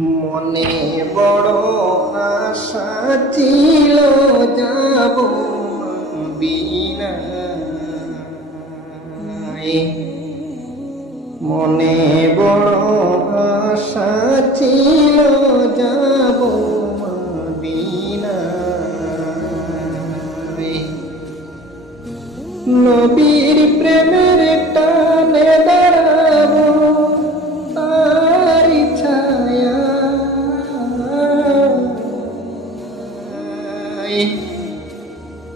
মনে বড় আশা ছিল যাব মদিনায়। মনে বড় আশা ছিল যাব মদিনায়। নবীর প্রেমের টানে দাঁড়াবো তারি ছায়ায়।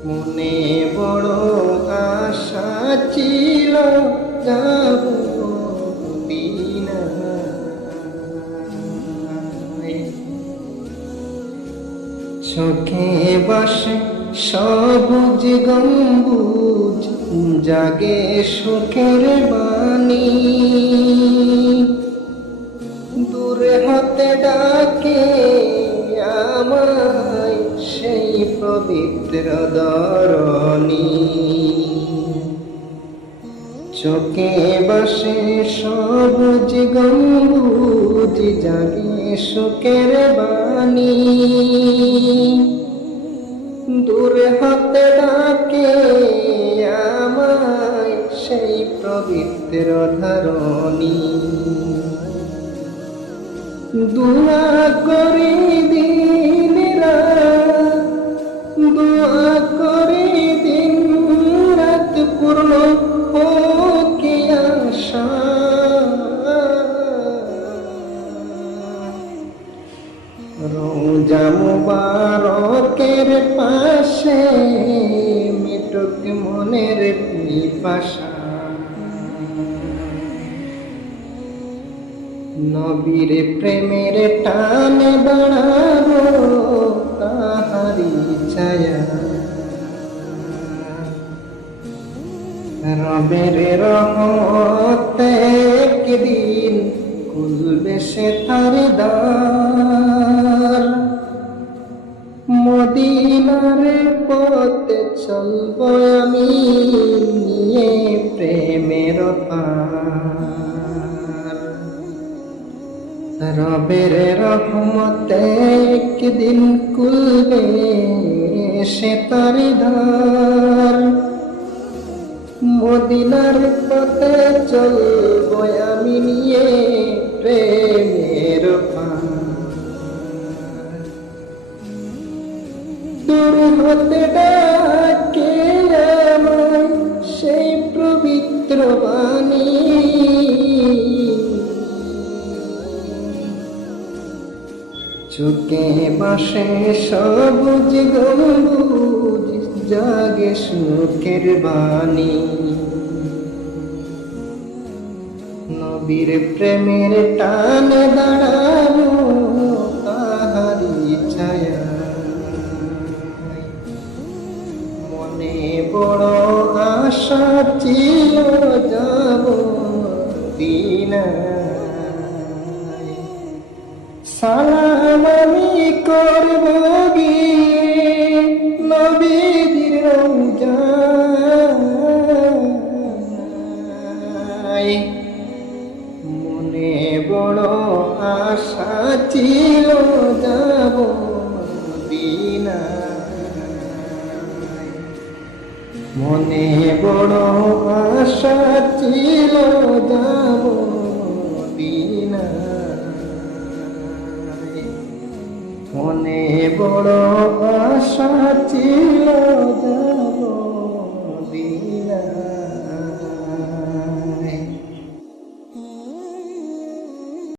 মনে বড় আশা ছিল যাব মদিনায়। চোখে বাসে সবুজ গম্বুজ জাগে সুখের বাণী। দূরে হতে ডাকে আমায় সেই পবিত্র ধরণী। চোখে বাসে সবুজ গম্বুজ জাগে সুখের বাণী। দূরে হতে ডাকে আমায় সেই পবিত্র ধরণী। দুআ করি দিন রাত, দুআ করি দিন রাত পূর্ণ হোক আশা। রওজা মুবারকের পাশে মিটুক মনের পিপাসা। নবীর প্রেমের টানে দাঁড়াবো তাহারি ছায়া। রবের রহমতে একদিন খুলবে সে তার দ্বার। মদিনার পথে চলবো আমি নিয়ে প্রেমের পার। রবের রহমতে একদিন খুলবে সে তার দ্বার। মদিনার পথে চলবো আমি নিয়ে প্রেমের পার। দূর হতে ডাকে আমায় সেই পবিত্র বাণী। চোখে বাসে সবুজ গম্বুজ জাগে সুখের বাণী। নবীর প্রেমের টানে দাঁড়াবো তাহারি ছায়া। মনে বড় আশা ছিল যাব মদিনায়। সালাম আমি করব গিয়ে নবীর রওজায়। মনে বড় আশা ছিল যাব মদিনায়। মনে বড় আশা ছিল যাব মদিনায়। মনে বড় আশা ছিল যাব